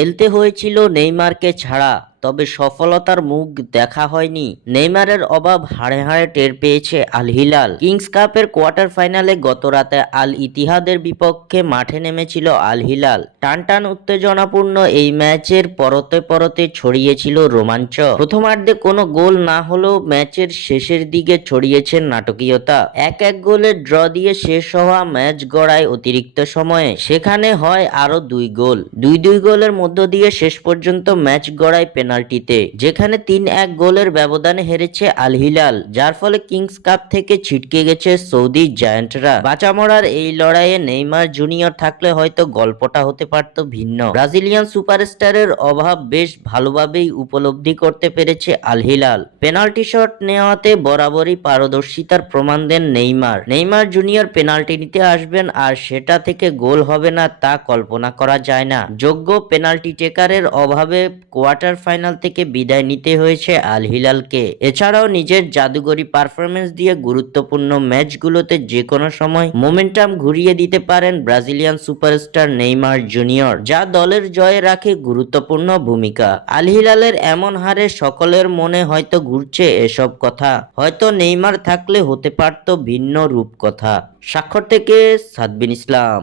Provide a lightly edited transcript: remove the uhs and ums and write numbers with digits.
খেলতে হয়েছিল নেইমারকে ছাড়া, তবে সফলতার মুখ দেখা হয়নি। নেইমারের অভাব হাড়ে হাড়ে টের পেয়েছে আল হিলাল। কিংস কাপের কোয়ার্টার ফাইনালে গতরাতে আল ইতিহাদের বিপক্ষে মাঠে নেমেছিল আল হিলাল। টানটান উত্তেজনাপূর্ণ এই ম্যাচের পরতে পরতে ছড়িয়েছিল রোমাঞ্চ। প্রথমার্ধে কোনো গোল না হলেও ম্যাচের শেষের দিকে ছড়িয়েছে নাটকীয়তা। এক এক গোলে ড্র দিয়ে শেষ হওয়া ম্যাচ গড়ায় অতিরিক্ত সময়ে, সেখানে হয় আরো 2 গোল। দুই গোলের মধ্য দিয়ে শেষ পর্যন্ত ম্যাচ গড়ায় পেনাল্টিতে, যেখানে 3-1 গোলের ব্যবধানে হেরেছে আল হিলাল, যার ফলে কিংস কাপ থেকে ছিটকে গেছে সৌদি জায়ান্টরা। বাঁচামরার এই লড়াইয়ে নেইমার জুনিয়র থাকলে হয়তো গল্পটা হতে পারত ভিন্ন। ব্রাজিলিয়ান সুপারস্টারের অভাব বেশ ভালোভাবেই উপলব্ধি করতে পেরেছে আল হিলাল। পেনাল্টি শট নেওয়াতে বরাবরই পারদর্শিতার প্রমাণ দেন নেইমার। নেইমার জুনিয়র পেনাল্টি নিতে আসবেন আর সেটা থেকে গোল হবে না তা কল্পনা করা যায় না। যোগ্য পেনাল্টি টেকারের অভাবে কোয়ার্টার ফাইনাল থেকে বিদায় নিতে হয়েছে আল হিলালকে। এছাড়াও নিজের জাদুকরী পারফরমেন্স দিয়ে গুরুত্বপূর্ণ ম্যাচগুলোতে যে কোনো সময় মোমেন্টাম ঘুরিয়ে দিতে পারেন ব্রাজিলিয়ান সুপারস্টার নেইমার জুনিয়র, যা দলের জয়ে রাখে গুরুত্বপূর্ণ ভূমিকা। আল হিলালের এমন হারে সকলের মনে হয়তো ঘুরছে এসব কথা, হয়তো নেইমার থাকলে হতে পারত ভিন্ন রূপকথা। স্বাক্ষর থেকে সাদবিন ইসলাম।